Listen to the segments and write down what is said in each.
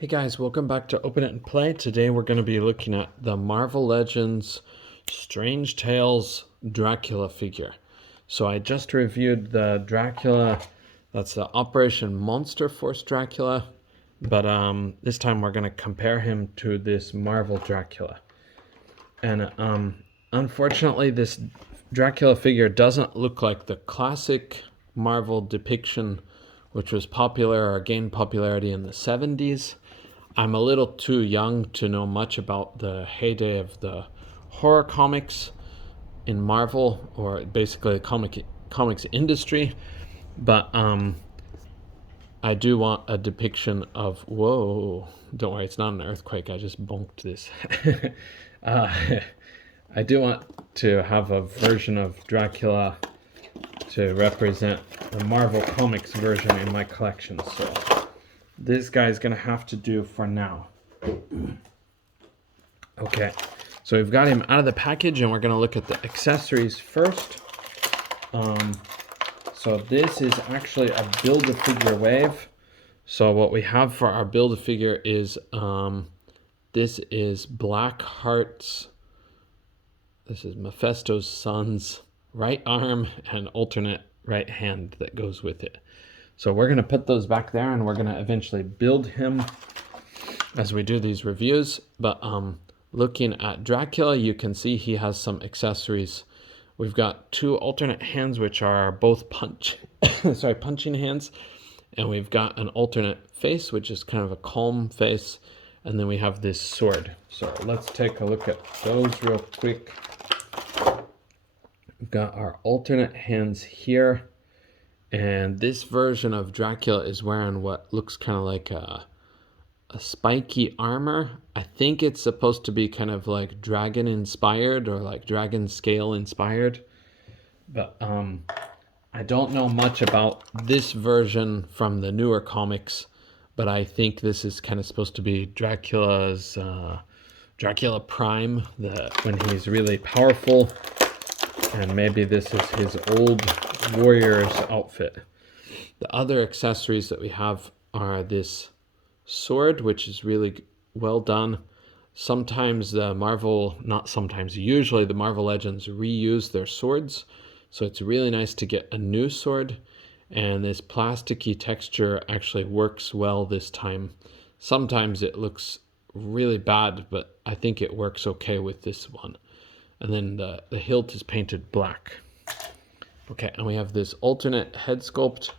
Hey guys, welcome back to Open It and Play. Today we're going to be looking at the Marvel Legends Strange Tales Dracula figure. So I just reviewed the Dracula, that's the Operation Monster Force Dracula, but this time we're going to compare him to this Marvel Dracula. And unfortunately this Dracula figure doesn't look like the classic Marvel depiction which was popular or gained popularity in the 70s. I'm a little too young to know much about the heyday of the horror comics in Marvel, or basically the comics industry, but I do want a depiction of, whoa, don't worry, it's not an earthquake, I just bonked this. I do want to have a version of Dracula to represent the Marvel Comics version in my collection, so this guy's gonna have to do for now. Okay, so we've got him out of the package and we're gonna look at the accessories first. So this is actually a Build-A-Figure wave. So what we have for our Build-A-Figure is, this is Blackheart's, this is Mephisto's son's right arm and alternate right hand that goes with it. So we're going to put those back there and we're going to eventually build him as we do these reviews. But looking at Dracula, you can see he has some accessories. We've got two alternate hands, which are both punching hands. And we've got an alternate face, which is kind of a calm face. And then we have this sword. So let's take a look at those real quick. We've got our alternate hands here. And this version of Dracula is wearing what looks kind of like a spiky armor. I think it's supposed to be kind of like dragon inspired or like dragon scale inspired. But I don't know much about this version from the newer comics, but I think this is kind of supposed to be Dracula's Dracula Prime, when he's really powerful, and maybe this is his old warrior's outfit. The other accessories that we have are this sword, which is really well done. Sometimes usually the Marvel Legends reuse their swords, so it's really nice to get a new sword, and this plasticky texture actually works well this time. Sometimes it looks really bad, but I think it works okay with this one. And then the hilt is painted black. Okay, and we have this alternate head sculpt.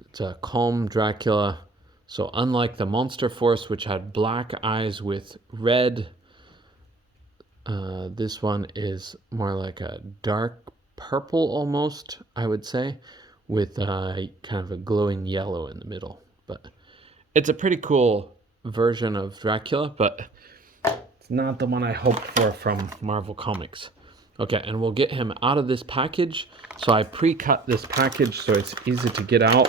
It's a calm Dracula. So unlike the Monster Force, which had black eyes with red, this one is more like a dark purple almost, I would say, with kind of a glowing yellow in the middle. But it's a pretty cool version of Dracula, but it's not the one I hoped for from Marvel Comics. Okay, and we'll get him out of this package. So I pre-cut this package so it's easy to get out.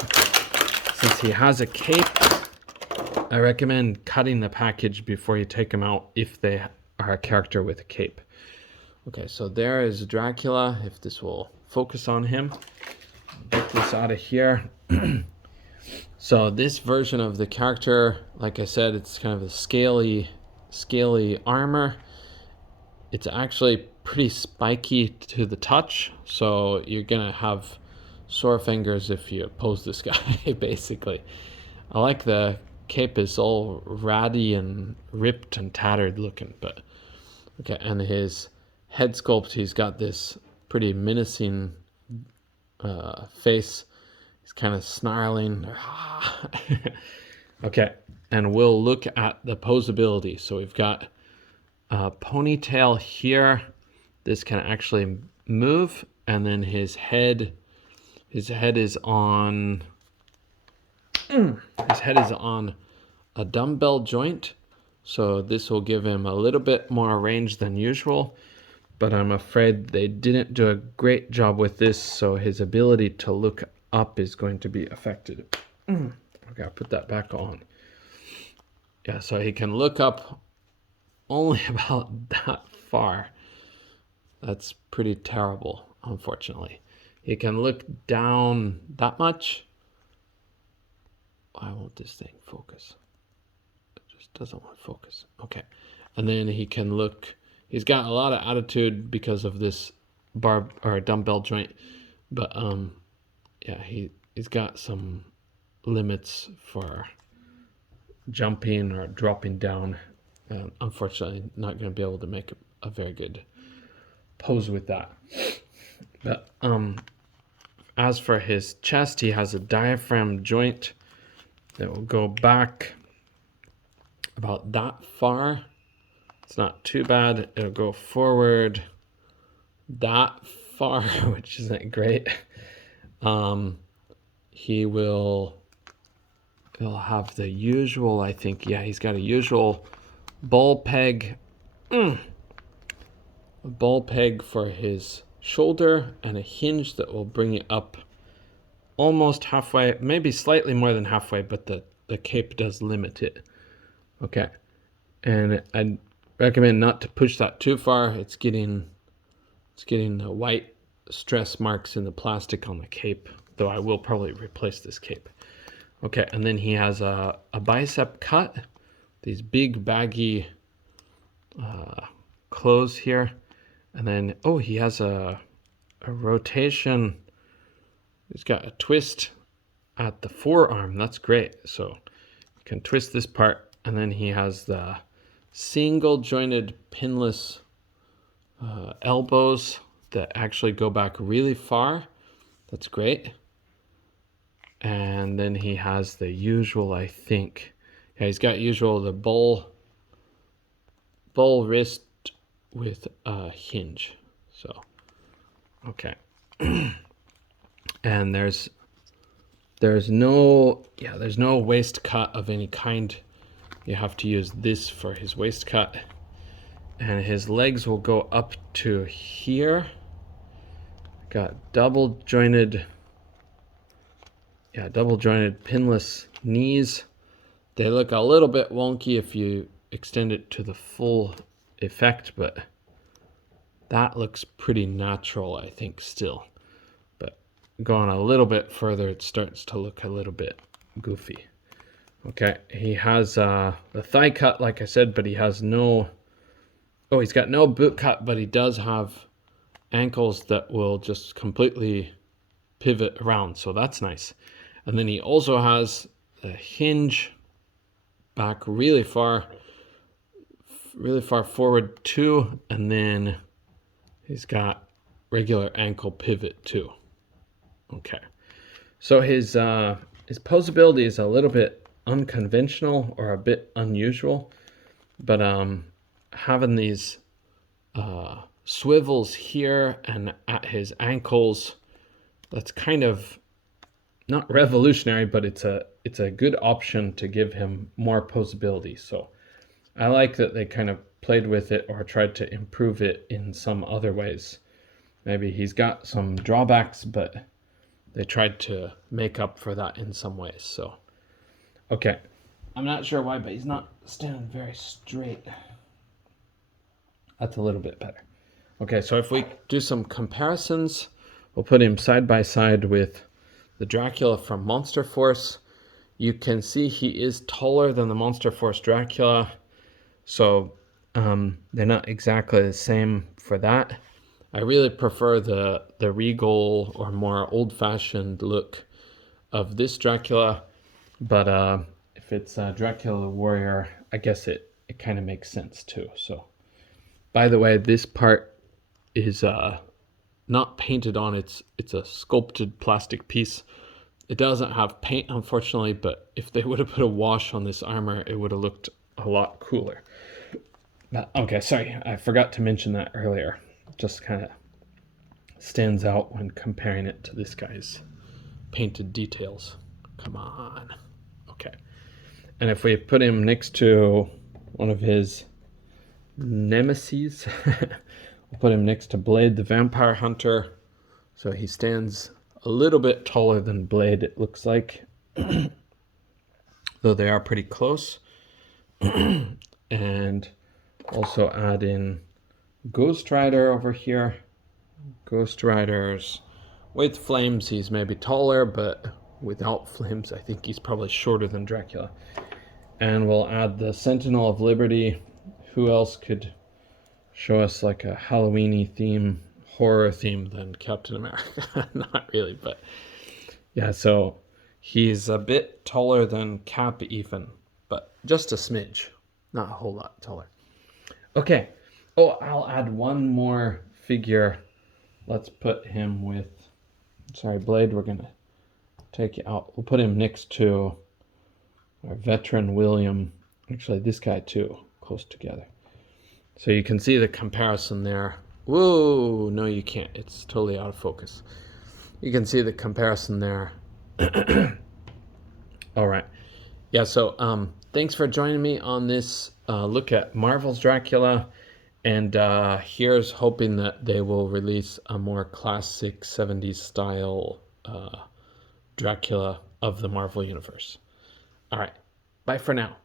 Since he has a cape, I recommend cutting the package before you take him out if they are a character with a cape. Okay, so there is Dracula, if this will focus on him. Get this out of here. So this version of the character, like I said, it's kind of a scaly armor. It's actually pretty spiky to the touch, so you're gonna have sore fingers if you oppose this guy, basically. I like the cape is all ratty and ripped and tattered looking, but okay, and his head sculpt, he's got this pretty menacing face. He's kind of snarling. Okay, and we'll look at the posability. So we've got a ponytail here. This can actually move, and then his head is on a dumbbell joint, so this will give him a little bit more range than usual, but I'm afraid they didn't do a great job with this, so his ability to look up is going to be affected. Okay, I'll put that back on. Yeah, so he can look up only about that far. That's pretty terrible, unfortunately. He can look down that much. Why won't this thing focus? doesn't want to focus. Okay. And then he can look, he's got a lot of attitude because of this bar or dumbbell joint, but yeah, he's got some limits for jumping or dropping down. Unfortunately, not going to be able to make a very good pose with that. But as for his chest, he has a diaphragm joint that will go back about that far. It's not too bad. It'll go forward that far, which isn't great. He'll have the usual, I think, yeah, he's got a usual ball peg. A ball peg for his shoulder and a hinge that will bring it up almost halfway, maybe slightly more than halfway, but the cape does limit it. Okay. And I'd recommend not to push that too far. It's getting the white stress marks in the plastic on the cape, though I will probably replace this cape. Okay, and then he has a bicep cut, these big baggy clothes here. And then, oh, he has a rotation. He's got a twist at the forearm. That's great. So you can twist this part. And then he has the single jointed pinless elbows that actually go back really far. That's great. And then he has the usual, I think. Yeah, he's got usual, the bull wrist with a hinge. So, okay. And there's no waist cut of any kind. You have to use this for his waist cut. And his legs will go up to here. Got double jointed pinless knees. They look a little bit wonky if you extend it to the full effect, but that looks pretty natural, I think, still. But going a little bit further, it starts to look a little bit goofy. Okay, he has the thigh cut, like I said, but he has no... Oh, he's got no boot cut, but he does have ankles that will just completely pivot around, so that's nice. And then he also has a hinge back really far forward too, and then he's got regular ankle pivot too. Okay, so his posability is a little bit unconventional or a bit unusual, but having these swivels here and at his ankles, that's kind of not revolutionary, but it's a good option to give him more posability. So I like that they kind of played with it or tried to improve it in some other ways. Maybe he's got some drawbacks, but they tried to make up for that in some ways. So, okay. I'm not sure why, but he's not standing very straight. That's a little bit better. Okay, so if we do some comparisons, we'll put him side by side with the Dracula from Monster Force. You can see he is taller than the Monster Force Dracula, so they're not exactly the same for that. I really prefer the regal or more old-fashioned look of this Dracula, but if it's Dracula Warrior, I guess it kind of makes sense too. So, by the way, this part is not painted on. It's a sculpted plastic piece. It doesn't have paint, unfortunately, but if they would have put a wash on this armor, it would have looked a lot cooler. But, okay, sorry, I forgot to mention that earlier. It just kind of stands out when comparing it to this guy's painted details. Come on. Okay. And if we put him next to one of his nemesis, we'll put him next to Blade the Vampire Hunter. So he stands a little bit taller than Blade, it looks like. Though they are pretty close. And also add in Ghost Rider over here. Ghost Rider's with flames, he's maybe taller, but without flames, I think he's probably shorter than Dracula. And we'll add the Sentinel of Liberty. Who else could show us like a Halloweeny theme, horror theme than Captain America? Not really, but yeah, so he's a bit taller than Cap even, but just a smidge, not a whole lot taller. Okay. Oh, I'll add one more figure. Let's put him with, sorry, Blade, we're going to take you out. We'll put him next to our veteran William. Actually, this guy too, close together. So you can see the comparison there. Whoa, no, you can't. It's totally out of focus. You can see the comparison there. All right. Yeah, so thanks for joining me on this look at Marvel's Dracula. And here's hoping that they will release a more classic 70s style Dracula of the Marvel Universe. All right. Bye for now.